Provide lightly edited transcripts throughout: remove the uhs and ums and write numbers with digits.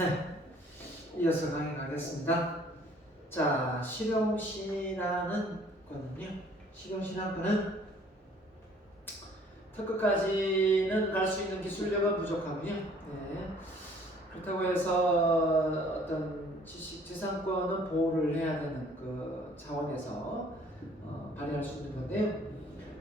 네, 이어서 강의 가겠습니다. 자, 실용신이라는 거는요. 실용신이라는 거는 특허까지는 갈 수 있는 기술력은 부족하고요. 네, 그렇다고 해서 어떤 지식재산권은 보호를 해야 되는 그 차원에서 발휘할 수 있는 건데요.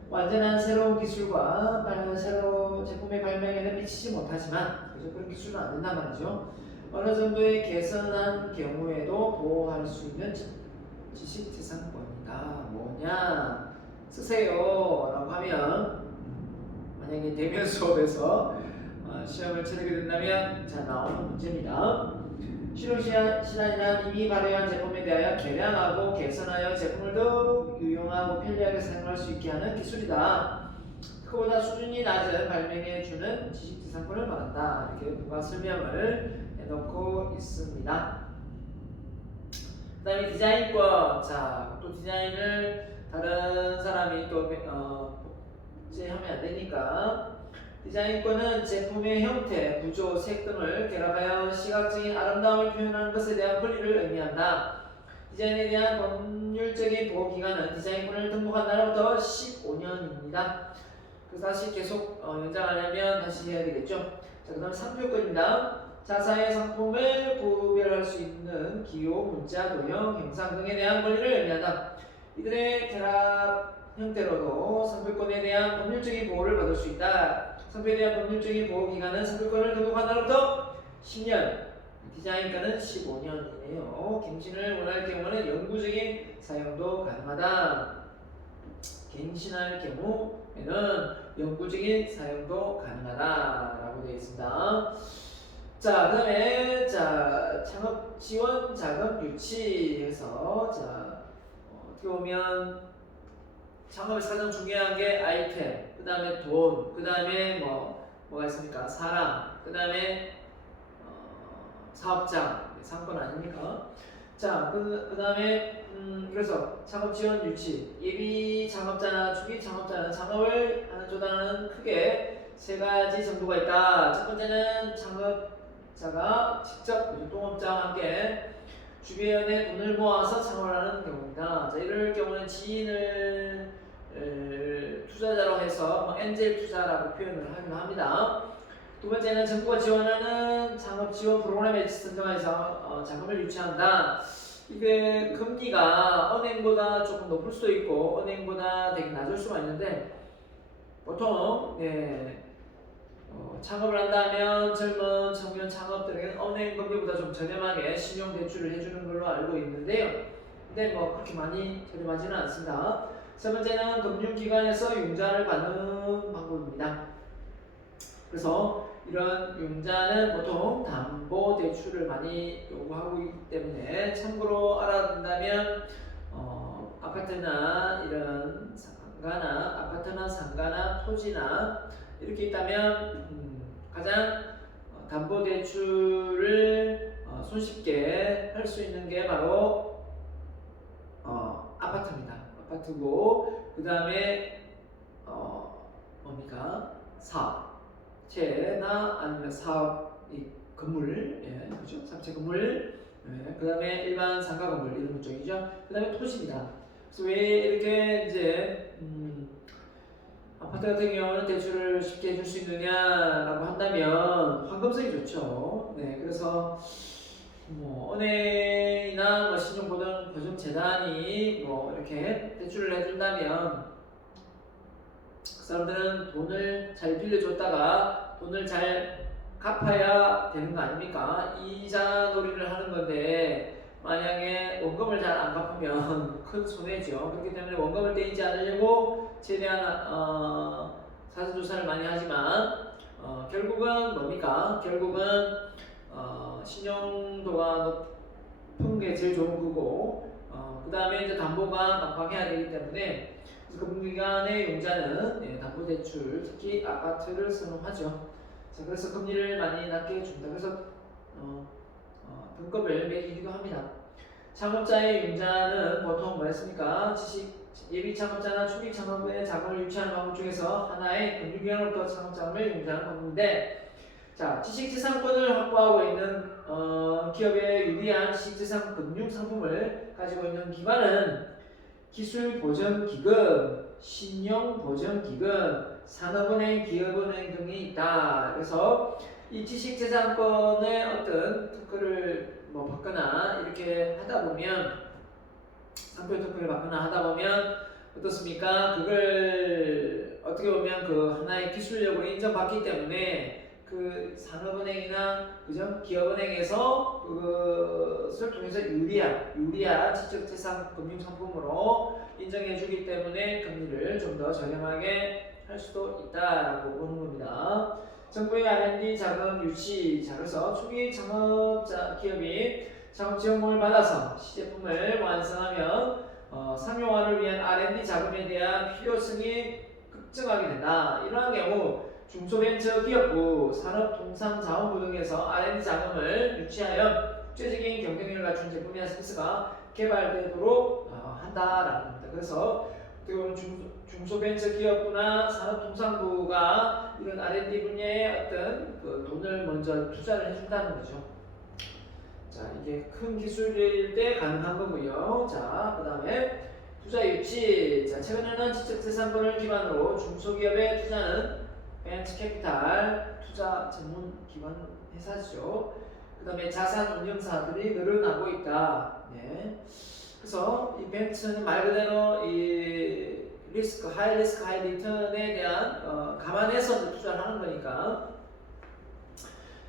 완전한 새로운 기술과 새로운 제품의 발명에는 미치지 못하지만 그런 기술은 안 된단 말이죠. 어느 정도의 개선한 경우에도 보호할 수 있는 지식재산권이다. 뭐냐? 쓰세요 라고 하면 만약에 대면 수업에서 시험을 치르게 된다면 자 나오는 문제입니다. 실용신안이란 이미 발효한 제품에 대하여 개량하고 개선하여 제품을 더욱 유용하고 편리하게 사용할 수 있게 하는 기술이다. 그보다 수준이 낮은 발명해주는 지식재산권을 말한다. 이렇게 누가 설명을 해놓고 있습니다. 그 다음에 디자인권. 자, 또 디자인을 다른 사람이 또 복제하면 안 되니까 디자인권은 제품의 형태, 구조, 색 등을 결합하여 시각적인 아름다움을 표현하는 것에 대한 권리를 의미한다. 디자인에 대한 법률적인 보호기간은 디자인권을 등록한 날부터 15년입니다. 그래서 다시 계속 연장하려면 다시 해야 되겠죠. 자, 그 다음 상표권입니다. 자사의 상품을 구별할 수 있는 기호, 문자, 도형, 형상 등에 대한 권리를 의미한다. 이들의 결합 형태로도 상표권에 대한 법률적인 보호를 받을 수 있다. 상표에 대한 법률적인 보호 기간은 상표권을 등록한 날부터 10년, 디자인권은 15년이네요. 갱신을 원할 경우는 영구적인 사용도 가능하다. 갱신할 경우에는 영구적인 사용도 가능하다라고 되어 있습니다. 자, 그다음에 창업 지원 자금 유치해서 어떻게 보면 창업에서 가장 중요한 게 아이템, 그 다음에 돈, 그 다음에 뭐가 있습니까? 사람, 그 다음에 사업장, 상권 아닙니까? 자, 그 다음에 그래서 창업 지원 유치, 예비 창업자나 초기 창업자는 창업을 하는 조단은 크게 세 가지 정도가 있다. 첫 번째는 창업자가 직접 유통업자와 함께 주변에 돈을 모아서 창업을 하는 경우입니다. 자, 이럴 경우는 지인을 투자자로 해서 엔젤 투자라고 표현을 하긴 합니다. 두 번째는 정부가 지원하는 창업 지원 프로그램에 선정해서 자금을 유치한다. 이게 금리가 은행보다 조금 높을 수도 있고 은행보다 되게 낮을 수가 있는데 보통 창업을 한다면 젊은 청년 창업들에게는 은행 금리보다 좀 저렴하게 신용 대출을 해주는 걸로 알고 있는데요. 근데 그렇게 많이 저렴하지는 않습니다. 세 번째는 금융기관에서 융자를 받는 방법입니다. 그래서 이런 융자는 보통 담보대출을 많이 요구하고 있기 때문에 참고로 알아둔다면 아파트나 이런 상가나 토지나 이렇게 있다면 가장 담보대출을 손쉽게 할 수 있는 게 바로 아파트입니다. 아파트고 그 다음에 뭡니까? 사채나 아니면 사업 건물, 그렇죠? 사채 건물, 그 다음에 일반 상가 건물 이런 쪽이죠. 그 다음에 토지입니다. 그래서 왜 이렇게 이제 아파트 같은 경우는 대출을 쉽게 해줄 수 있느냐라고 한다면 황금성이 좋죠. 그래서 은행이나 신용보증재단이 이렇게 대출을 해준다면 그 사람들은 돈을 잘 빌려줬다가 돈을 잘 갚아야 되는 거 아닙니까? 이자 놀이를 하는 건데 만약에 원금을 잘 안 갚으면 큰 손해죠. 그렇기 때문에 원금을 떼이지 않으려고 최대한 사전조사를 많이 하지만 결국은 뭡니까? 결국은 신용도가 높은 게 제일 좋은 거고 그 다음에 이제 담보가 납부해야 되기 때문에 금융기관의 융자는 담보대출, 특히 아파트를 선호하죠. 자, 그래서 금리를 많이 낮게 해줍니다. 그래서 등급을 매기기도 합니다. 창업자의 융자는 보통 뭐였습니까? 예비 창업자나 초기 창업에 자금을 유치하는 방법 중에서 하나의 금융기관으로부터 창업자금을 융자하는 방법인데 자, 지식재산권을 확보하고 있는 기업의 유리한 지식재산 금융 상품을 가지고 있는 기관은 기술보전기금, 신용보전기금, 산업은행, 기업은행 등이 있다. 그래서 이 지식재산권의 어떤 특허를 받거나 이렇게 하다 보면 상표 특허를 받거나 하다 보면 어떻습니까? 그걸 어떻게 보면 그 하나의 기술력으로 인정받기 때문에 그 산업은행이나 그죠? 기업은행에서 그것을 통해서 유리한 지적재산 금융상품으로 인정해주기 때문에 금리를 좀 더 저렴하게 할 수도 있다라고 보는 겁니다. 정부의 R&D 자금 유치, 자 그래서 초기 창업자 기업이 창업 지원금을 받아서 시제품을 완성하면 상용화를 위한 R&D 자금에 대한 필요성이 급증하게 된다. 이러한 경우 중소벤처기업부, 산업통상자원부 등에서 R&D 자금을 유치하여 국제적인 경쟁력을 갖춘 제품이나 서비스가 개발되도록 한다라는 겁니다. 그래서 중소벤처기업부나 산업통상부가 이런 R&D 분야에 어떤 그 돈을 먼저 투자를 해준다는 거죠. 자, 이게 큰 기술일 때 가능한 거고요. 자, 그 다음에 투자 유치. 자, 최근에는 지적재산권을 기반으로 중소기업에 투자하는 벤처캐피탈 투자 전문 기관 회사죠. 그 다음에 자산 운용사들이 늘어나고 있다. 네. 그래서 이 벤처는 말 그대로 이 하이 리스크, 하이 리턴에 대한 감안해서 투자를 하는 거니까.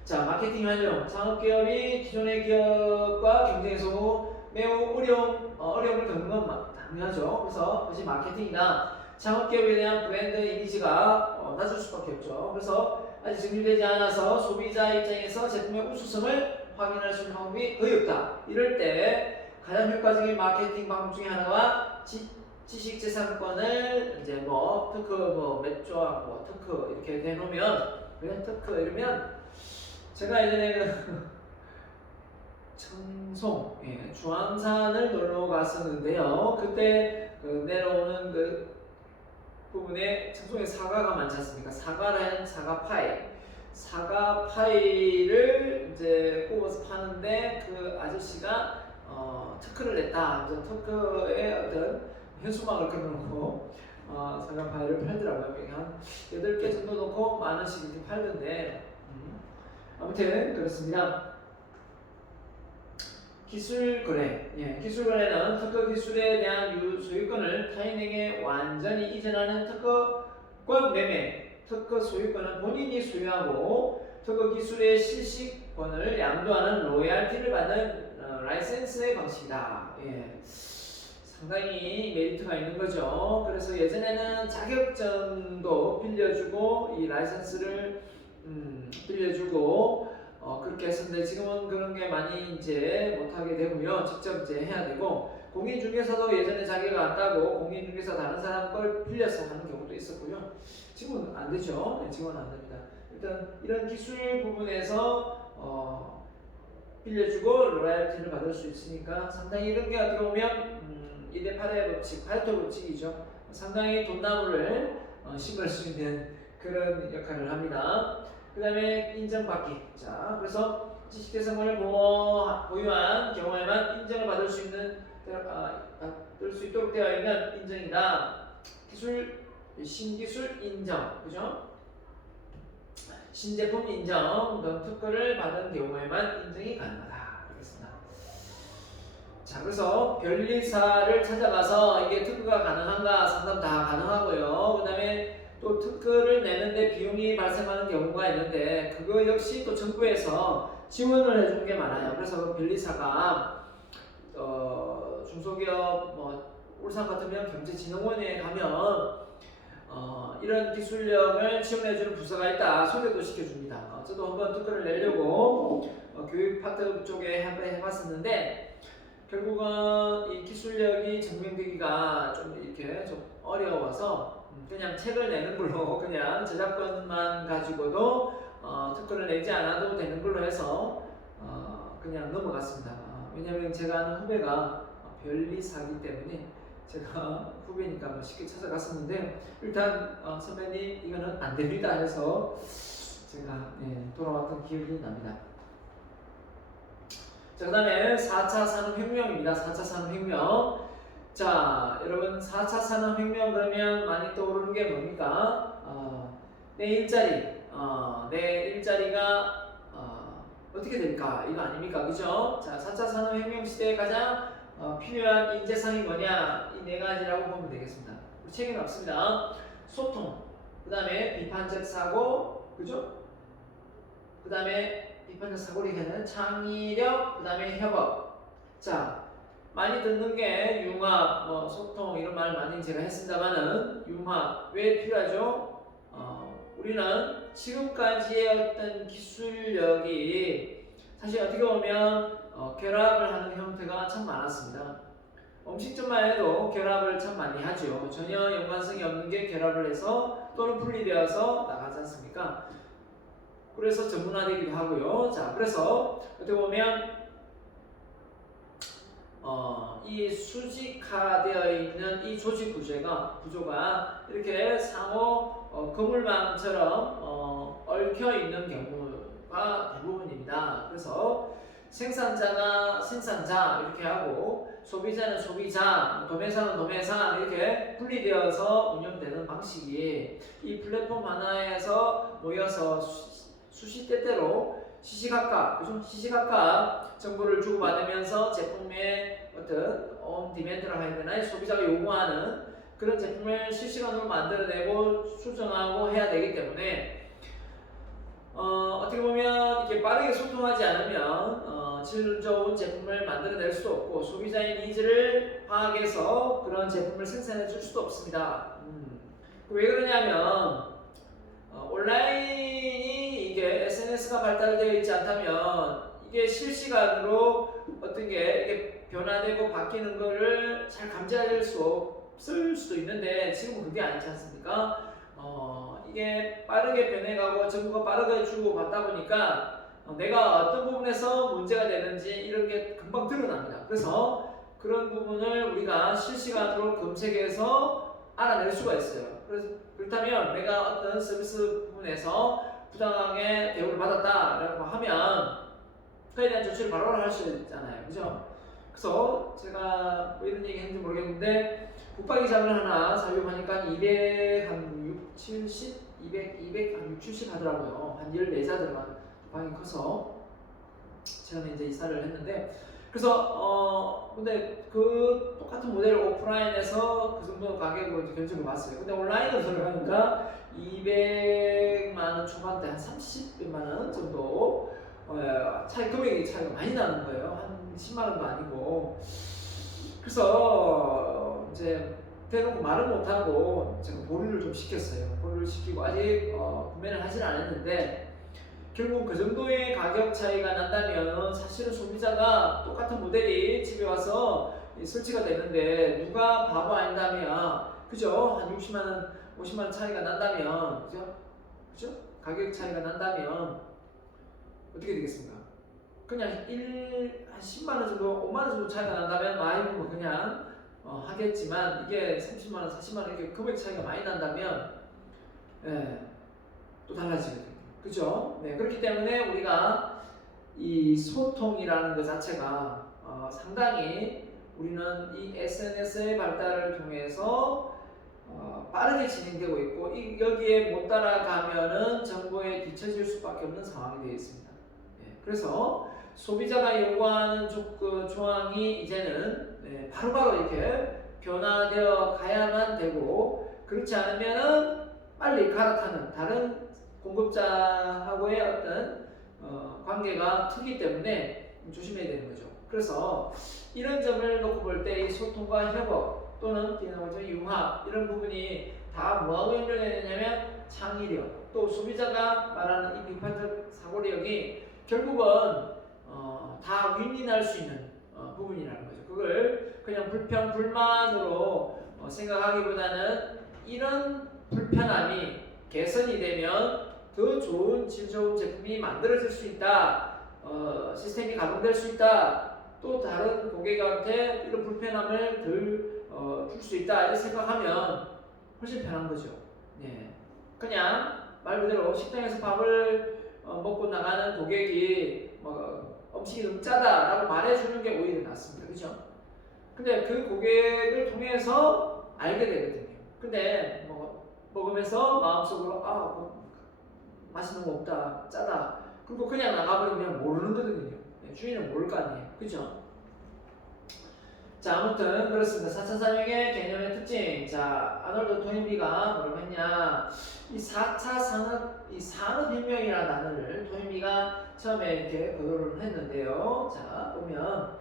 자, 마케팅 활용. 창업기업이 기존의 기업과 경쟁에서 매우 어려움을 겪는 건 당연하죠. 그래서 그것이 마케팅이나 창업기업에 대한 브랜드 이미지가 낮을 수밖에 없죠. 그래서 아직 증류되지 않아서 소비자 입장에서 제품의 우수성을 확인할 수 있는 방법이 거의 없다. 이럴 때 가장 효과적인 마케팅 방법 중에 하나가 지식재산권을 이제 특허 몇 조항 특허 이렇게 대놓으면 왜 특허 이러면 제가 예전에 청송 주황산을 놀러 갔었는데요. 그때 내려오는 그 부분에 청송에 사과가 많지 않습니까? 사과는 사과 파이를 이제 꼽아서 파는데 그 아저씨가 특허를 냈다. 그래서 특허에 어떤 현수막을 걸어놓고 사과 파이를 팔더라고요. 한 8개 정도 놓고 10,000원씩 이렇게 팔던데 아무튼 그렇습니다. 기술 거래. 기술 거래는 특허 기술에 대한 소유권을 타인에게 완전히 이전하는 특허권 매매. 특허 소유권은 본인이 소유하고 특허 기술의 실시권을 양도하는 로열티를 받는 라이센스의 방식이다. 상당히 메리트가 있는 거죠. 그래서 예전에는 자격증도 빌려주고 이 라이센스를 빌려주고 그렇게 했었는데 지금은 그런 게 많이 이제 못하게 되고요. 직접 이제 해야 되고 공인중개사도 예전에 자기가 안 따고 공인중개사 다른 사람 걸 빌려서 하는 경우도 있었고요. 지금은 안 되죠. 지금은 안 됩니다. 일단 이런 기술 부분에서 빌려주고 로얄티를 받을 수 있으니까 상당히 이런 게 어떻게 보면 2대 8의 법칙, 파레토 법칙이죠. 상당히 돈나무를 심을 수 있는 그런 역할을 합니다. 그 다음에 인정받기. 자, 그래서 지식재산권을 보유한 경우에만 인정을 받을 수 있도록 되어 있는 인정이다. 신기술 인정, 그죠? 신제품 인정 등 특허를 받은 경우에만 인정이 가능하다. 그렇습니다. 자, 그래서 변리사를 찾아가서 이게 특허가 가능한가 상담 다 가능하고요. 그 다음에 또 특허를 내는데 비용이 발생하는 경우가 있는데 그거 역시 또 정부에서 지원을 해주는 게 많아요. 그래서 변리사가 중소기업 울산 같으면 경제진흥원에 가면 이런 기술력을 지원해주는 부서가 있다. 소개도 시켜줍니다. 저도 한번 특허를 내려고 교육 파트 쪽에 한번 해봤었는데 결국은 이 기술력이 증명되기가 좀 이렇게 좀 어려워서 그냥 책을 내는 걸로 그냥 저작권만 가지고도 특허를 내지 않아도 되는 걸로 해서 그냥 넘어갔습니다. 왜냐하면 제가 아는 후배가 변리사기 때문에 제가 후배니까 쉽게 찾아갔었는데 일단 선배님 이거는 안 됩니다 해서 제가 돌아왔던 기억이 납니다. 자, 그 다음에 4차 산업혁명입니다. 4차 산업혁명. 자, 여러분 4차 산업혁명 그러면 많이 떠오르는 게 뭡니까? 내 일자리가 어떻게 될까? 이거 아닙니까? 그죠? 자, 4차 산업혁명 시대에 가장 필요한 인재상이 뭐냐? 이 네 가지라고 보면 되겠습니다. 우리 책에 없습니다. 소통, 그 다음에 비판적 사고, 그죠? 그 다음에 비판적 사고를 하는 창의력, 그 다음에 협업. 자, 많이 듣는 게 융합, 소통 이런 말 많이 제가 했습니다만은 융합 왜 필요하죠? 우리는 지금까지의 어떤 기술력이 사실 어떻게 보면 결합을 하는 형태가 참 많았습니다. 음식점만 해도 결합을 참 많이 하죠. 전혀 연관성이 없는 게 결합을 해서 또는 분리되어서 나가지 않습니까? 그래서 전문화되기도 하고요. 자, 그래서 어떻게 보면 이 수직화되어 있는 이 조직 구조가 이렇게 상호 그물망처럼 얽혀 있는 경우가 대부분입니다. 그래서 생산자가 생산자 이렇게 하고 소비자는 소비자, 도매상은 도매상 이렇게 분리되어서 운영되는 방식이 이 플랫폼 하나에서 모여서 수시때때로 시시각각, 그죠? 시시각각 정보를 주고받으면서 제품의 어떤 디맨드를 해야 되나? 소비자가 요구하는 그런 제품을 실시간으로 만들어내고 수정하고 해야 되기 때문에 어떻게 보면 이렇게 빠르게 소통하지 않으면 질 좋은 제품을 만들어낼 수도 없고 소비자의 니즈를 파악해서 그런 제품을 생산해 줄 수도 없습니다. 왜 그러냐면 온라인이 이게 SNS가 발달되어 있지 않다면 이게 실시간으로 어떤 게 이렇게 변화되고 바뀌는 거를 잘 감지할 수 없을 수도 있는데 지금은 그게 아니지 않습니까? 이게 빠르게 변해가고 정보가 빠르게 주고받다 보니까 내가 어떤 부분에서 문제가 되는지 이런 게 금방 드러납니다. 그래서 그런 부분을 우리가 실시간으로 검색해서 알아낼 수가 있어요. 그렇다면 내가 어떤 서비스 부분에서 부당하게 대우를 받았다라고 하면 그에 대한 조치를 바로 할 수 있잖아요. 그죠? 그래서 제가 뭐 이런 얘기 했는지 모르겠는데 붙박이장을 하나 사용하니까 200 하더라고요. 한 14자 들어간 방이 커서 제가 이제 이사를 했는데 그래서 근데 그 똑같은 모델을 오프라인에서 그 정도 가격으로 견적을 봤어요. 근데 온라인으로 들어가니까 200만 원 초반대 한 30만 원 정도 금액이 차이가 많이 나는 거예요. 한 10만 원도 아니고. 그래서 이제 대놓고 말을 못하고 제가 보류를 좀 시켰어요. 보류를 시키고 아직 구매를 하지는 않았는데 결국 그 정도의 가격 차이가 난다면 사실은 소비자가 똑같은 모델이 집에 와서 설치가 되는데 누가 바보 아닌다면 그죠? 한 60만원, 50만원 차이가 난다면 그죠? 가격 차이가 난다면 어떻게 되겠습니까? 그냥 한 10만원 정도, 5만원 정도 차이가 난다면 아이고 뭐 그냥 하겠지만 이게 30만원, 40만원 이렇게 금액 차이가 많이 난다면 또 달라지거든요. 그죠? 네, 그렇기 때문에 우리가 이 소통이라는 것 자체가 상당히 우리는 이 SNS의 발달을 통해서 빠르게 진행되고 있고 여기에 못 따라가면은 정보에 뒤처질 수밖에 없는 상황이 되어 있습니다. 네, 그래서 소비자가 요구하는 조항이 이제는 바로바로 이렇게 변화되어 가야만 되고 그렇지 않으면은 빨리 갈아타는 다른 공급자하고의 어떤 관계가 크기 때문에 조심해야 되는 거죠. 그래서 이런 점을 놓고 볼 때 이 소통과 협업 또는 융합 이런 부분이 다 뭐하고 연결되어 있냐면 창의력 또 소비자가 말하는 이 비판적 사고력이 결국은 다 윈윈할 수 있는 부분이라는 거죠. 그걸 그냥 불평 불만으로 생각하기보다는 이런 불편함이 개선이 되면 더 좋은 질 좋은 제품이 만들어질 수 있다. 시스템이 가동될 수 있다. 또 다른 고객한테 이런 불편함을 덜 줄 수 있다. 이렇게 생각하면 훨씬 편한 거죠. 네. 그냥 말 그대로 식당에서 밥을 먹고 나가는 고객이 음식이 좀 짜다라고 말해주는 게 오히려 낫습니다. 그죠? 근데 그 고객을 통해서 알게 되거든요. 근데 먹으면서 마음속으로 맛이 너무 없다, 짜다. 그리고 그냥 나가버리면 모르는 거거든요. 주인은 모를 거 아니에요. 그죠? 자, 아무튼 그렇습니다. 4차 산업의 개념의 특징. 자, 아놀드 토인비가 뭐라고 했냐? 이 4차 산업혁명이라는 단어를 토인비가 처음에 이렇게 거론을 했는데요. 자, 보면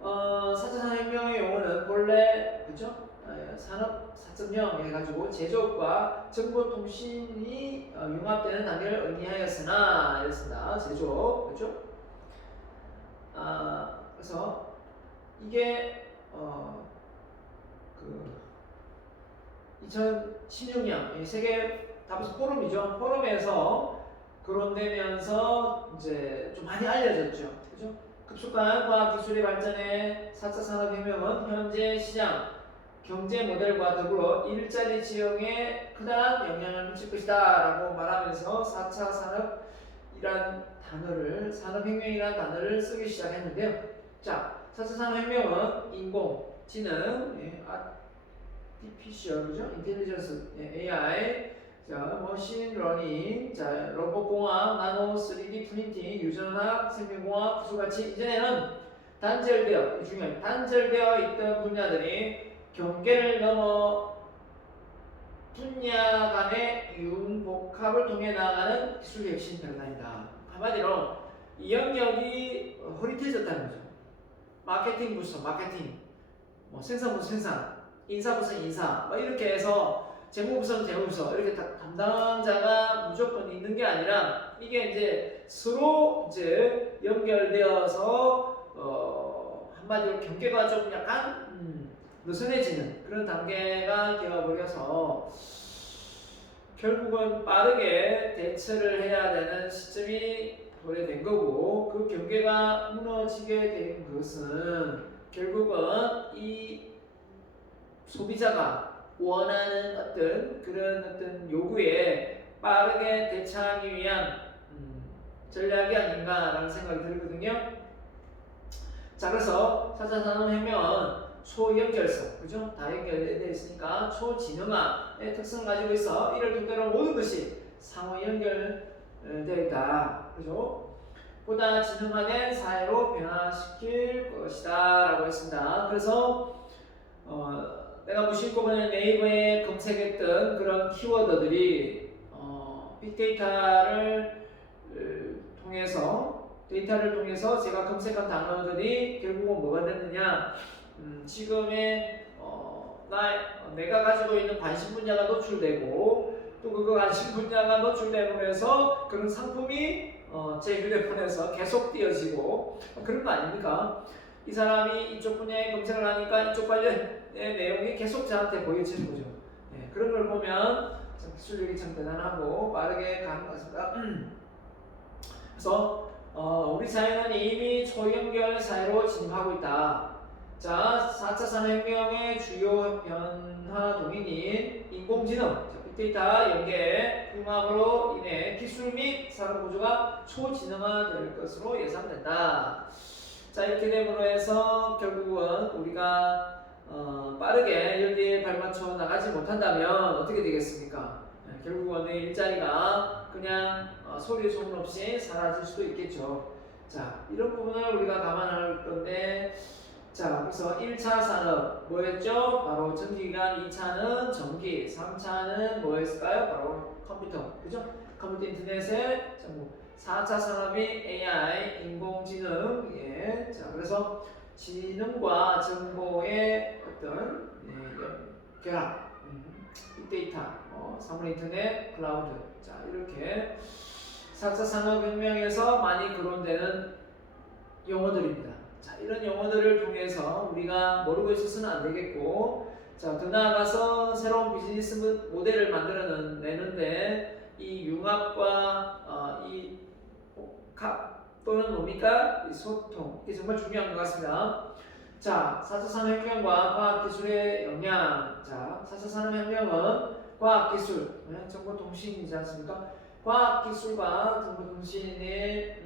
4차 산업혁명의 용어는 본래 그죠? 산업 4.0 해가지고 제조업과 정보통신이 융합되는 단계를 의미하였으나 이랬습니다. 제조업 그죠? 그래서 이게 2016년 세계 다보스 포럼이죠. 포럼에서 거론되면서 이제 좀 많이 알려졌죠. 그죠? 급속한 과학기술의 발전에 4차 산업혁명은 현재 시장, 경제 모델과 더불어 일자리 지형에 크다란 영향을 미칠 것이다 라고 말하면서 4차 산업혁명이라는 단어를 쓰기 시작했는데요. 자, 4차 산업혁명은 인공지능, artificial, 그죠? intelligence, AI, 자, 머신 러닝, 자, 로봇공학, 나노, 3D 프린팅, 유전학, 생명공학, 기술같이 이전에는 단절되어 있던 분야들이 경계를 넘어 분야 간의 융복합을 통해 나아가는 기술 혁신 변화이다. 한마디로 이 영역이 흐릿해졌다는 거죠. 마케팅 부서 마케팅, 생산부서 생산, 인사부서 인사, 이렇게 해서 재무부서는 재무부서 이렇게 담당자가 무조건 있는 게 아니라 이게 이제 서로 이제 연결되어서 한마디로 경계가 좀 약간 느슨해지는 그런 단계가 되어버려서 결국은 빠르게 대처를 해야 되는 시점이 도래된 거고 그 경계가 무너지게 된 것은 결국은 이 소비자가 원하는 어떤 요구에 빠르게 대처하기 위한 전략이 아닌가라는 생각이 들거든요. 자, 그래서 4차 산업혁명은 초연결성, 그죠? 다 연결되어 있으니까 초진흥화의 특성을 가지고 있어. 이를 토대로 모든 것이 상호 연결되어 있다, 그죠? 보다 진흥화된 사회로 변화시킬 것이다 라고 했습니다. 그래서 내가 무심코 그냥 네이버에 검색했던 그런 키워드들이 빅데이터를 통해서 제가 검색한 단어들이 결국은 뭐가 됐느냐? 지금의 내가 가지고 있는 관심 분야가 노출되고 또 그 관심 분야가 노출되면서 그런 상품이 제 휴대폰에서 계속 띄어지고 그런 거 아닙니까? 이 사람이 이쪽 분야에 검색을 하니까 이쪽 관련의 내용이 계속 저한테 보여지는 거죠. 네, 그런 걸 보면 기술력이 참 대단하고 빠르게 가는 것 같습니다. 그래서 우리 사회는 이미 초연결 사회로 진입하고 있다. 자, 4차 산업혁명의 주요 변화 동인인 인공지능, 빅데이터 연계, 융합으로 인해 기술 및 산업 구조가 초진흥화될 것으로 예상된다. 자, 이렇게 됨으로 해서 결국은 우리가 빠르게 여기에 발맞춰 나가지 못한다면 어떻게 되겠습니까? 결국은 내 일자리가 그냥 소리 소문 없이 사라질 수도 있겠죠. 자, 이런 부분을 우리가 감안할 건데, 자, 그래서 1차 산업 뭐였죠? 바로 전기기관, 2차는 전기, 3차는 뭐였을까요? 바로 컴퓨터, 그죠? 컴퓨터 인터넷의 정보. 4차 산업이 AI, 인공지능, 예. 자, 그래서 지능과 정보의 어떤 결합, 빅데이터, 사물 인터넷, 클라우드. 자, 이렇게 4차 산업혁명에서 많이 거론되는 용어들입니다. 자, 이런 용어들을 통해서 우리가 모르고 있어서는 안 되겠고, 자, 더 나아가서 새로운 비즈니스 모델을 만들어내는데 이 융합과 이 복합 또는 뭡니까? 이 소통, 이게 정말 중요한 것 같습니다. 자, 4차 산업혁명과 과학기술의 영향. 자, 4차 산업혁명은 과학기술, 정보통신이지 않습니까? 과학기술과 정보통신의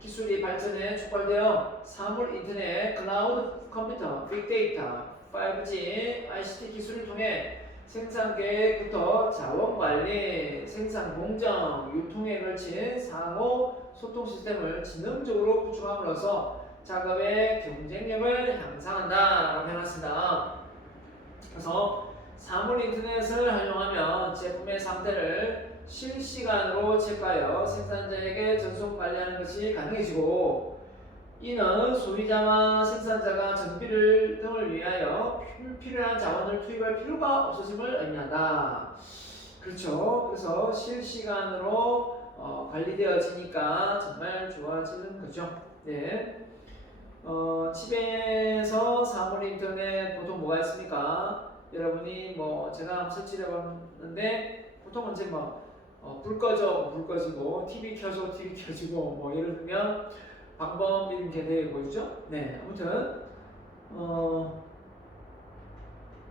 기술이 발전에 촉발되어 사물 인터넷, 클라우드 컴퓨터, 빅데이터, 5G, ICT 기술을 통해 생산 계획부터 자원 관리, 생산 공정, 유통에 걸친 상호 소통 시스템을 지능적으로 구축함으로써 작업의 경쟁력을 향상한다라고 해놨습니다. 그래서 사물 인터넷을 활용하면 제품의 상태를 실시간으로 체크하여 생산자에게 전송 관리하는 것이 가능해지고, 이는 소비자와 생산자가 정비를 등을 위하여 불필요한 자원을 투입할 필요가 없어짐을 의미한다. 그렇죠. 그래서 실시간으로 관리되어지니까 정말 좋아지는 거죠. 네. 집에서 사물 인터넷 보통 뭐가 있습니까? 여러분이 제가 한번 설치해 봤는데 보통은 이제 불 꺼져 불 꺼지고 TV 켜줘 TV 켜지고 예를 들면 방법 이렇게 되어 보이죠? 네, 아무튼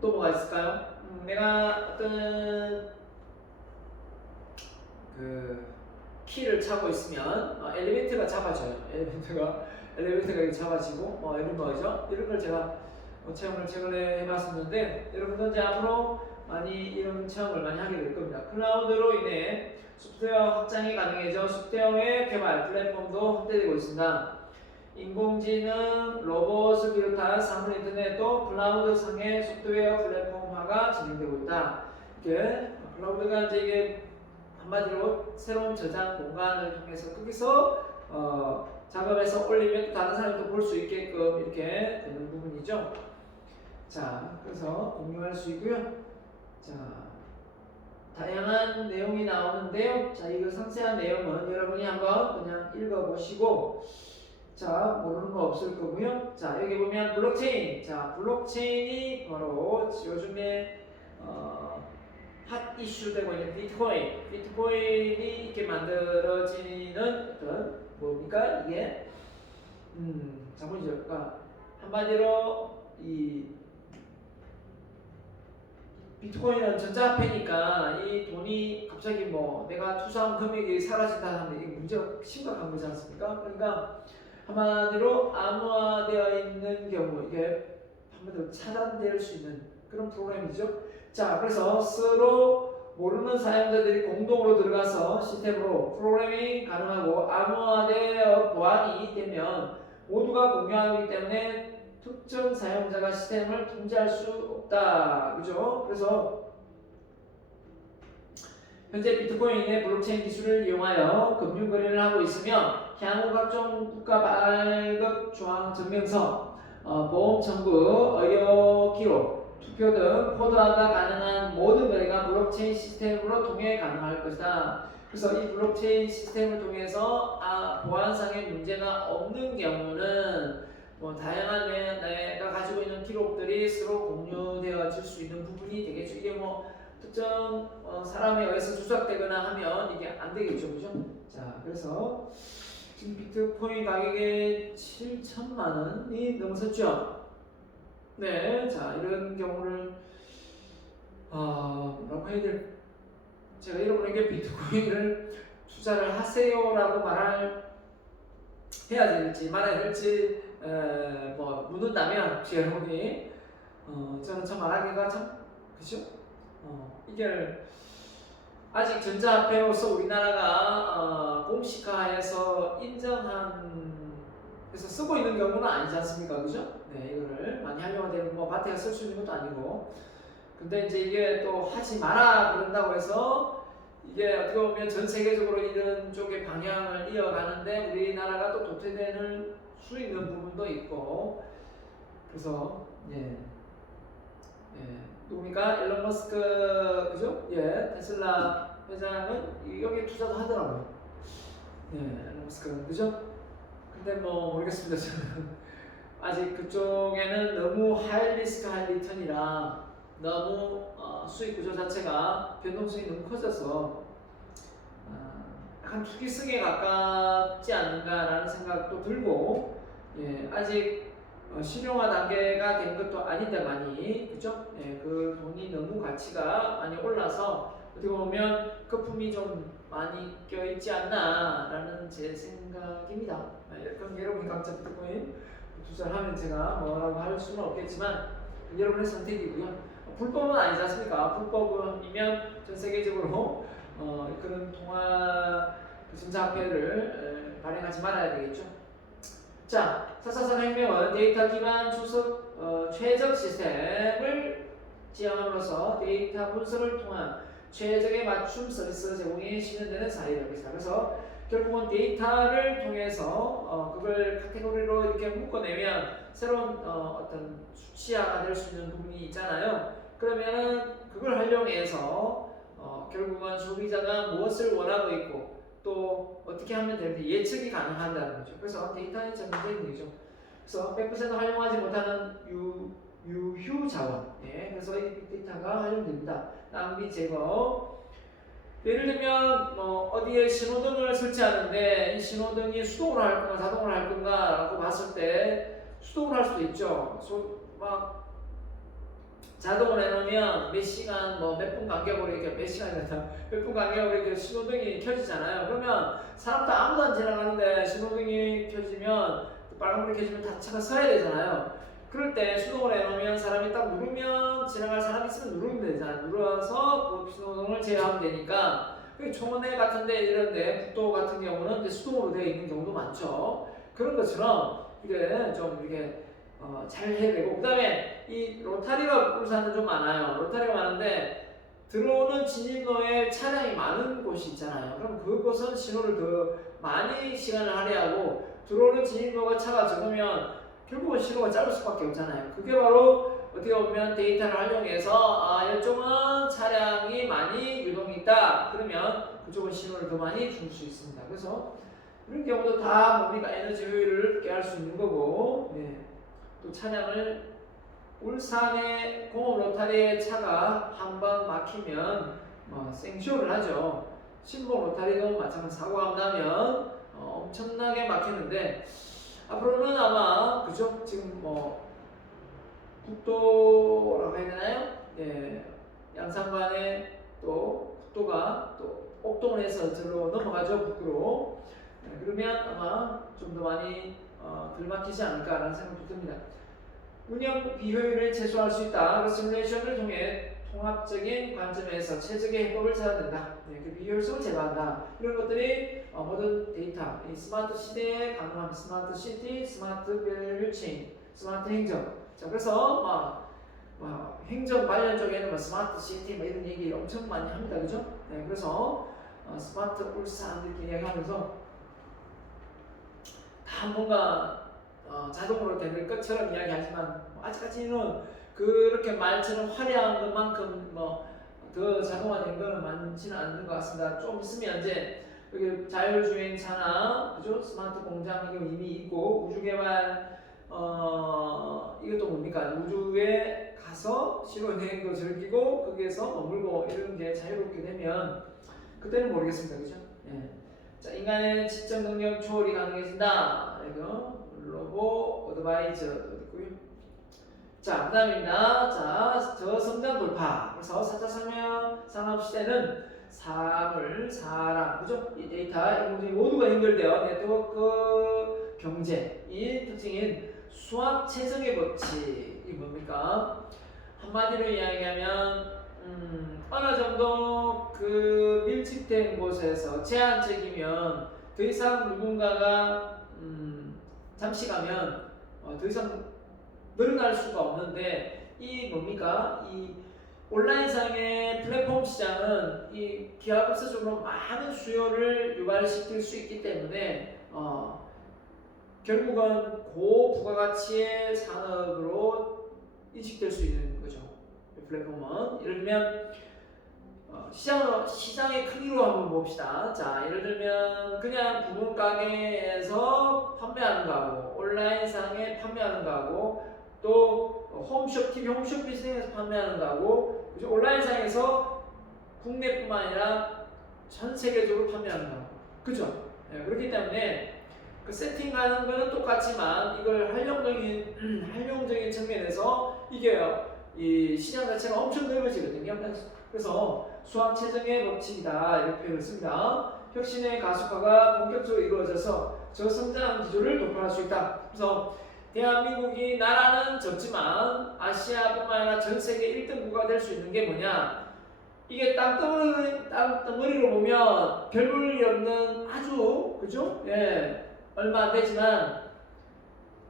또 뭐가 있을까요? 내가 어떤 그 키를 차고 있으면 엘리베이터가 잡아줘요. 엘리베이터가 이렇게 잡아지고 이런 거죠. 이런 걸 제가 체험을 최근에 해봤었는데, 여러분도 이제 앞으로 많이 이런 체험을 많이 하게 될 겁니다. 클라우드로 인해 소프트웨어 확장이 가능해져 소프트웨어의 개발 플랫폼도 확대되고 있습니다. 인공지능, 로봇을 비롯한 사물 인터넷도 클라우드 상의 소프트웨어 플랫폼화가 진행되고 있다. 이렇게 클라우드가 이제 이게 한마디로 새로운 저장 공간을 통해서 거기서 작업해서 올리면 또 다른 사람이 또 볼 수 있게끔 이렇게 되는 부분이죠. 자, 그래서 공유할 수 있고요. 자, 다양한 내용이 나오는데요. 자, 이거 상세한 내용은 여러분이 한번 그냥 읽어보시고, 자, 모르는 거 없을 거고요. 자, 여기 보면 블록체인. 자, 블록체인이 바로 요즘에 핫 이슈 되고 있는 비트코인이 이렇게 만들어지는 어떤 뭡니까 이게 자 보시죠. 그러니까 한마디로 이 비트코인은 전자화폐니까 이 돈이 갑자기 내가 투자한 금액이 사라진다 하면 이게 문제가 심각한 거지 않습니까? 그러니까 한마디로 암호화되어 있는 경우 이게 한마디로 차단될 수 있는 그런 프로그램이죠. 자, 그래서 서로 모르는 사용자들이 공동으로 들어가서 시스템으로 프로그래밍 가능하고 암호화되어 보안이 되면 모두가 공유하기 때문에 특정 사용자가 시스템을 통제할 수 없다. 그죠? 그래서 현재 비트코인의 블록체인 기술을 이용하여 금융 거래를 하고 있으며 향후 각종 국가 발급 조항 증명서, 보험 청구, 의료 기록, 투표 등 코드화가 가능한 모든 거래가 블록체인 시스템으로 통해 가능할 것이다. 그래서 이 블록체인 시스템을 통해서 보안상의 문제가 없는 경우는 다양한 내가 가지고 있는 기록들이 서로 공유되어질 수 있는 부분이 되겠죠. 이게 특정 사람에 의해서 조작되거나 하면 이게 안 되겠죠, 그죠? 자, 그래서 지금 비트코인 가격이 7천만 원이 넘었었죠. 네, 자, 이런 경우를 뭐라고 해야 될? 제가 여러분에게 비트코인을 투자를 하세요라고 해야 될지 말아야 될지 묻는다면 혹시 여러분이 저는 참 말하기가 참 그죠? 이게 아직 전자화폐로서 우리나라가 공식화해서 인정한 그래서 쓰고 있는 경우는 아니지 않습니까? 그죠? 네, 이거를 많이 활용되는 마트에 쓸 수 있는 것도 아니고. 근데 이제 이게 또 하지 마라 그런다고 해서 이게 어떻게 보면 전 세계적으로 이런 쪽의 방향을 이어가는데 우리나라가 또 도태될 수 있는 부분도 있고. 그래서 누굽니까? 일론 머스크 그죠? 테슬라 회장은 여기 투자도 하더라고요. 일론 머스크는 그죠? 근데 모르겠습니다. 저는 아직 그쪽에는 너무 하이 리스크 하이 리턴이라 너무 수익 구조 자체가 변동성이 너무 커져서 약간 투기성에 가깝지 않는가라는 생각도 들고 아직 실용화 단계가 된 것도 아닌데 많이 그죠? 예, 그 돈이 너무 가치가 많이 올라서 어떻게 보면 거품이 좀 많이 껴있지 않나라는 제 생각입니다. 그럼 여러분이 각자 비트코인 투자하면 제가 뭐라고 할 수는 없겠지만 여러분의 선택이고요. 불법은 아니지 않습니까? 불법이면 전 세계적으로 그런 통화 전자화폐를 발행하지 말아야 되겠죠. 자, 4.4 혁명은 데이터 기반 수석 최적 시스템을 지향함으로써 데이터 분석을 통한 최적의 맞춤 서비스 제공이 실현되는 사례입니다. 그래서 결국은 데이터를 통해서 그걸 카테고리로 이렇게 묶어내면 새로운 어떤 수치화가 될 수 있는 부분이 있잖아요. 그러면은 그걸 활용해서 결국은 소비자가 무엇을 원하고 있고 또 어떻게 하면 되는지 예측이 가능하다는 거죠. 그래서 데이터는 전문적인 얘기죠. 그래서 100% 활용하지 못하는 유휴 자원. 예, 그래서 이 빅데이터가 활용됩니다. 낭비 제거. 예를 들면 어디에 신호등을 설치하는데 이 신호등이 수동으로 할 건가 자동으로 할 건가라고 봤을 때 수동으로 할 수도 있죠. 막 자동으로 해놓으면 몇 시간 몇 분 간격으로 이렇게 몇 시간이나 몇 분 간격으로 이렇게 신호등이 켜지잖아요. 그러면 사람도 아무도 안 지나가는데 신호등이 켜지면 빨간불이 켜지면 다 차가 서야 되잖아요. 그럴 때 수동으로 해놓으면 사람이 딱 누르면 지나갈 사람이 있으면 누르면 되잖아요. 눌러서 그 신호등을 제어하면 되니까 청원회 같은데 이런데 국도 같은 경우는 이제 수동으로 되어 있는 경우도 많죠. 그런 것처럼 이게 좀 이렇게 잘 해야 되고 그 다음에 이 로타리가 울산은 좀 많아요. 로타리가 많은데 들어오는 진입로에 차량이 많은 곳이 있잖아요. 그럼 그곳은 신호를 더 많이 시간을 할애하고 들어오는 진입로가 차가 적으면 결국은 신호가 짧을 수밖에 없잖아요. 그게 바로 어떻게 보면 데이터를 활용해서 이쪽은 차량이 많이 유동이 있다. 그러면 그쪽은 신호를 더 많이 줄 수 있습니다. 그래서 이런 경우도 다 뭡니까? 에너지 효율을 깨할 수 있는 거고 또 차량을 울산의 공업 로타리의 차가 한번 막히면 생쇼를 하죠. 신봉 로타리도 마찬가지 사고가 나면 엄청나게 막히는데 앞으로는 아마 그죠? 지금 국도라고 해야 되나요? 예, 양산간에 또 국도가 또 옥동에서 저로 넘어가죠 북으로. 그러면 아마 좀 더 많이 덜 막히지 않을까라는 생각도 듭니다. 운영 비효율을 최소화할 수 있다. 시뮬레이션을 통해 통합적인 관점에서 최적의 해법을 찾아야 된다. 그 비효율성을 제거한다. 이런 것들이 모든 데이터, 이 스마트 시대에 가능한 스마트 시티, 스마트 밸류 체인, 스마트 행정. 자, 그래서 행정 관련 쪽에는 스마트 시티 이런 얘기 엄청 많이 합니다, 그죠? 그래서 스마트 울산 이렇게 이야기하면서 다 뭔가 자동으로 되는 것처럼 이야기하지만 아직까지는 그렇게 말처럼 화려한 것만큼 더 자동화된 거는 많지는 않는 것 같습니다. 좀 있으면 이제 여기 자율주행차나 그죠? 스마트 공장 이거 이미 있고 우주개발 이것도 뭡니까? 우주에 가서 신혼여행도 즐기고 거기에서 머물고 이런 게 자유롭게 되면 그때는 모르겠습니다, 그죠? 자, 인간의 지적 능력 초월이 가능해진다. 이거 로보 어드바이저도 있고요. 자, 그 다음입니다. 자, 저성장 돌파. 그래서 4차 산업시대는 사물, 사람, 그죠? 이 데이터, 인공지능 모두가 연결되어 네트워크 경제의 특징인 수학 최적의 법칙이 뭡니까? 한마디로 이야기하면 어느 정도 그 밀집된 곳에서 제한적이면 더 이상 누군가가 잠시 가면 더 이상 늘어날 수가 없는데 이 뭡니까? 이 온라인상의 플랫폼 시장은 이 기하급수적으로 많은 수요를 유발시킬 수 있기 때문에 결국은 고부가가치의 산업으로 인식될 수 있는 거죠. 플랫폼은 예를 들면 시장의 크기로 한번 봅시다. 자, 예를 들면 그냥 구분 가게에서 판매하는 거하고 온라인상에 판매하는 거하고 또 TV 홈쇼 비즈니스에서 판매하는 거하고 온라인상에서 국내뿐만 아니라 전 세계적으로 판매하는 거하고 그죠? 그렇기 때문에 그 세팅하는 거는 똑같지만 이걸 활용적인 측면에서 이게 이 시장 자체가 엄청 넓어지거든요. 그래서 수학 최정의 법칙이다 이렇게 표현을 씁니다. 혁신의 가속화가 본격적으로 이루어져서 저성장 기조를 도달할 수 있다. 그래서 대한민국이 나라는 적지만 아시아뿐만 아니라 전 세계 1등국가 될 수 있는 게 뭐냐? 이게 땅덩어리로 보면 별 볼 일 없는 아주 그죠? 예, 얼마 안 되지만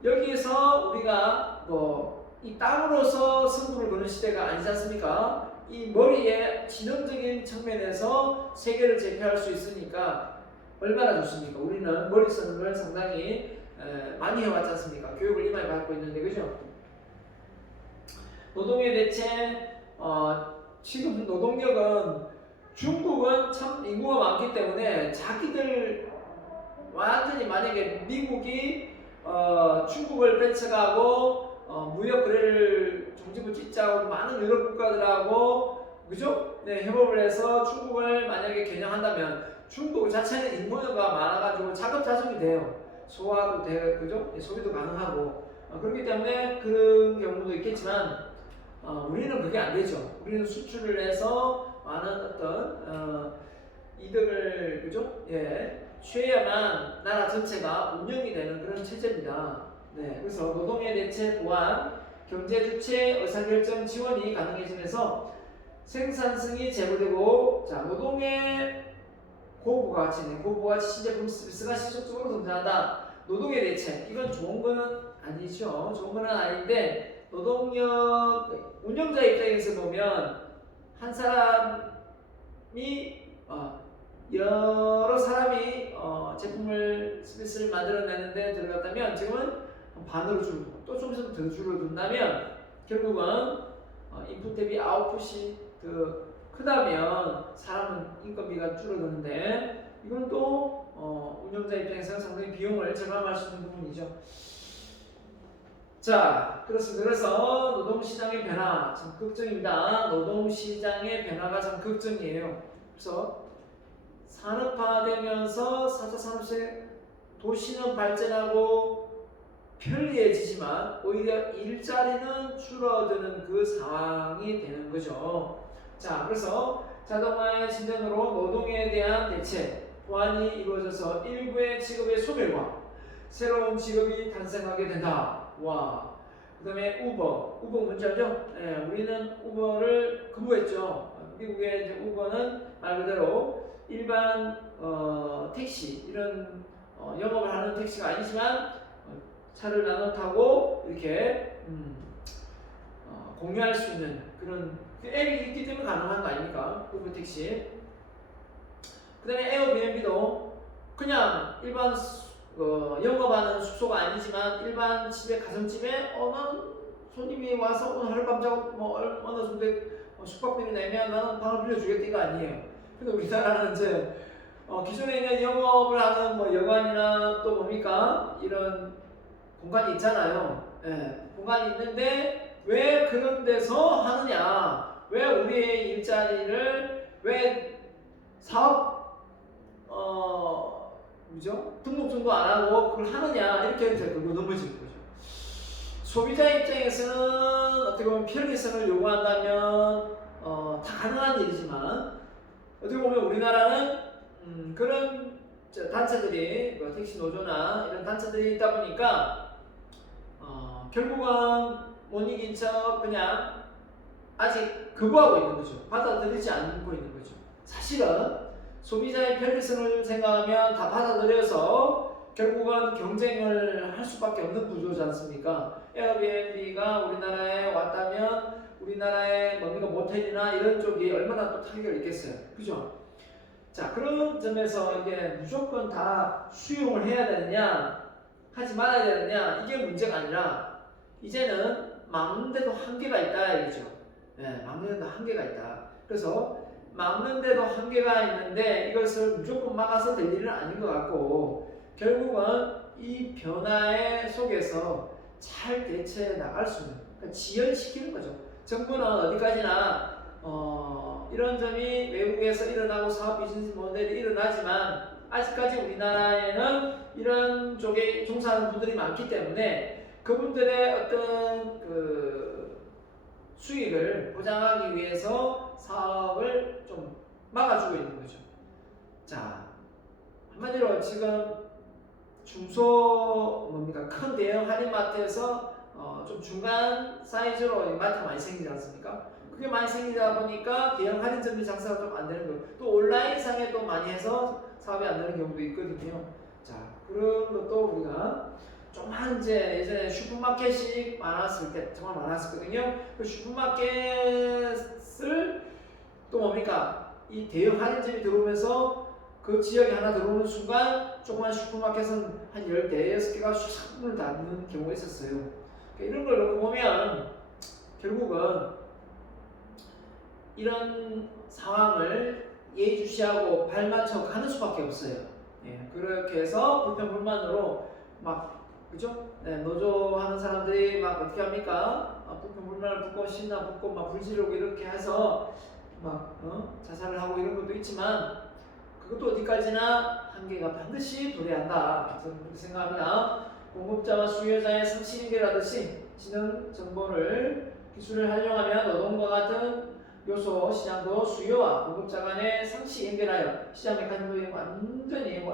여기에서 우리가 뭐 이 땅으로서 승부를 거는 시대가 아니지 않습니까? 이 머리의 지능적인 측면에서 세계를 제패할 수 있으니까 얼마나 좋습니까? 우리는 머리 쓰는 걸 상당히 많이 해왔지 않습니까? 교육을 이마에 받고 있는데 그죠? 노동의 대체 지금 노동력은 중국은 참 인구가 많기 때문에 자기들 완전히 만약에 미국이 중국을 뺏어가고 무역 거래를 종지부 짓자고 많은 유럽 국가들하고 그죠? 네, 협업을 해서 중국을 만약에 겨냥한다면 중국 자체는 인구가 많아가지고 자급자족이 돼요. 소화도 돼요, 그죠? 소비도 가능하고 그렇기 때문에 그런 경우도 있겠지만 우리는 그게 안 되죠. 우리는 수출을 해서 많은 어떤 이득을 그죠? 예, 취해야만 나라 전체가 운영이 되는 그런 체제입니다. 네, 그래서 노동의 대체 보완, 경제 주체 의사결정 지원이 가능해지면서 생산성이 제고되고, 자 노동의 고부가치네. 고부가치 신제품 서비스가 실질적으로 등장한다. 노동의 대체, 이건 좋은 거는 아니죠. 좋은 거는 아닌데 노동력 운영자 입장에서 보면 한 사람이 여러 사람이 제품을 서비스를 만들어내는데 들어갔다면 지금은 반으로 줄고 또 좀 있으면 더 줄어든다면 결국은 인풋 대비 아웃풋이 더 크다면 사람은 인건비가 줄어드는데 이건 또 운영자 입장에서는 상당히 비용을 절감할 수 있는 부분이죠. 자, 그렇습니다. 그래서 노동시장의 변화 참 걱정입니다. 노동시장의 변화가 참 걱정이에요. 그래서 산업화되면서 4차 산업시대 도시는 발전하고 편리해지지만 오히려 일자리는 줄어드는 그 상황이 되는 거죠. 자, 그래서 자동화의 진전으로 노동에 대한 대체, 보완이 이루어져서 일부의 직업의 소멸과 새로운 직업이 탄생하게 된다. 와. 그 다음에 우버 뭔지 알죠? 네, 우리는 우버를 근무했죠. 미국의 이제 우버는 말 그대로 일반 택시 이런 영업을 하는 택시가 아니지만 차를 나눠 타고 이렇게 공유할 수 있는 그런 앱이 있기 때문에 가능한 거 아닙니까? 우버 택시. 그 다음에 에어비앤비도 그냥 일반 영업하는 숙소가 아니지만 일반 집에 가정집에 어느 손님이 와서 오늘 하룻밤 자고 뭐 어느 정도 숙박비를 내면 나는 방을 빌려주겠다 이거 아니에요. 근데 우리나라는 이제 기존에 있는 영업을 하는 뭐 여관이나 또 뭡니까 이런 공간이 있잖아요. 예, 공간이 있는데 왜 그런 데서 하느냐? 왜 우리의 일자리를 왜 사업 그죠? 등록증도 안 하고 그걸 하느냐 이렇게 이제 그거 넘어지는 거죠. 소비자 입장에서는 어떻게 보면 편리성을 요구한다면 다 가능한 일이지만 어떻게 보면 우리나라는 그런 단체들이 택시 노조나 이런 단체들이 있다 보니까 결국은 못 이긴 척 그냥 아직 거부하고 있는 거죠. 받아들이지 않고 있는 거죠. 사실은 소비자의 편리성을 생각하면 다 받아들여서 결국은 경쟁을 할 수밖에 없는 구조지 않습니까? 에어비앤비가 우리나라에 왔다면 우리나라의 뭡니까 모텔이나 이런 쪽이 얼마나 또 타격을 입겠어요. 그죠? 자, 그런 점에서 이게 무조건 다 수용을 해야 되느냐 하지 말아야 되느냐 이게 문제가 아니라 이제는 막는데도 한계가 있다 이거죠. 네, 막는데도 한계가 있다. 그래서 막는데도 한계가 있는데 이것을 무조건 막아서 될 일은 아닌 것 같고 결국은 이 변화의 속에서 잘 대처해 나갈 수 있는 그러니까 지연시키는 거죠. 정부는 어디까지나 이런 점이 외국에서 일어나고 사업 비즈니스 모델이 일어나지만 아직까지 우리나라에는 이런 쪽에 종사하는 분들이 많기 때문에 그분들의 어떤 그 수익을 보장하기 위해서 사업을 좀 막아주고 있는 거죠. 자, 한마디로 지금 중소 뭡니까 큰 대형 할인마트에서 좀 중간 사이즈로 마트가 많이 생기지 않습니까? 그게 많이 생기다 보니까 대형 할인점이 장사가 좀 안 되는 거예요. 또 온라인상에도 많이 해서 사업이 안 되는 경우도 있거든요. 자, 그런 것도 우리가 좀만 이제 예전에 슈퍼마켓이 많았을 때 정말 많았었거든요. 그 슈퍼마켓을 또 뭡니까 이 대형 할인점이 들어오면서 그 지역에 하나 들어오는 순간 조그만 슈퍼마켓은 한 10대, 6개가 싹 문을 닫는 경우가 있었어요. 그러니까 이런 걸 놓고 보면 결국은 이런 상황을 예의주시하고 발맞춰 가는 수밖에 없어요. 예, 그렇게 해서 불평불만으로 막 그죠? 네, 노조하는 사람들이 막 어떻게 합니까? 불평불만을 붙고 신나 붙고 막 불지르고 이렇게 해서 막 자살을 하고 이런 것도 있지만 그것도 어디까지나 한계가 반드시 도래한다. 저는 그렇게 생각합니다. 공급자와 수요자의 상시인계라듯이 지능 정보를 기술을 활용하면 노동과 같은 요소 시장도 수요와 공급자 간의 상시 연결하여 시장 메커니즘이 완전히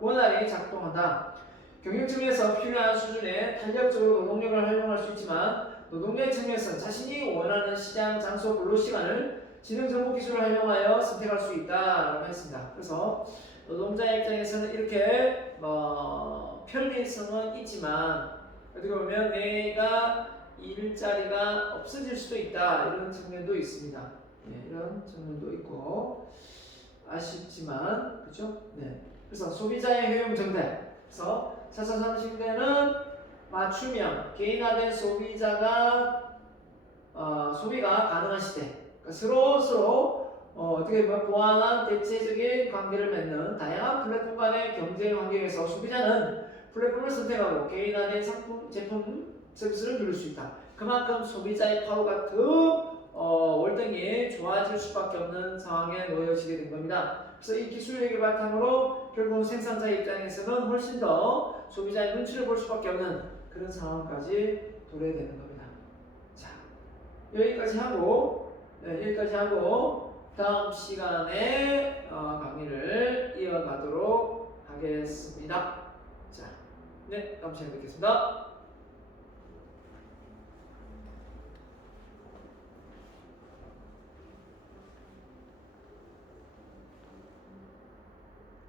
원활히 작동한다. 경영 측면에서 필요한 수준의 탄력적으로 노동력을 활용할 수 있지만 노동력 측면에서는 자신이 원하는 시장, 장소, 근로 시간을 지능정보 기술을 활용하여 선택할 수 있다라고 했습니다. 그래서 노동자 입장에서는 이렇게 편리성은 있지만 어떻게 보면 내가 일자리가 없어질 수도 있다 이런 측면도 있습니다. 네, 이런 측면도 있고 아쉽지만 그렇죠? 네. 그래서 소비자의 효용 정대. 그래서 4차 산업시대는 맞춤형 개인화된 소비자가 소비가 가능한 시대. 그러니까 서로 어떻게 보면 보완한 대체적인 관계를 맺는 다양한 플랫폼 간의 경쟁 환경에서 소비자는 플랫폼을 선택하고 개인화된 상품, 제품, 서비스를 누릴 수 있다. 그만큼 소비자의 파워가 더 월등히 좋아질 수밖에 없는 상황에 놓여지게 된 겁니다. 그래서 이 기술력을 바탕으로 결국 생산자 입장에서는 훨씬 더 소비자의 눈치를 볼 수밖에 없는 그런 상황까지 도래되는 겁니다. 자, 여기까지 하고 다음 시간에 강의를 이어가도록 하겠습니다. 자, 네, 다음 시간에 뵙겠습니다.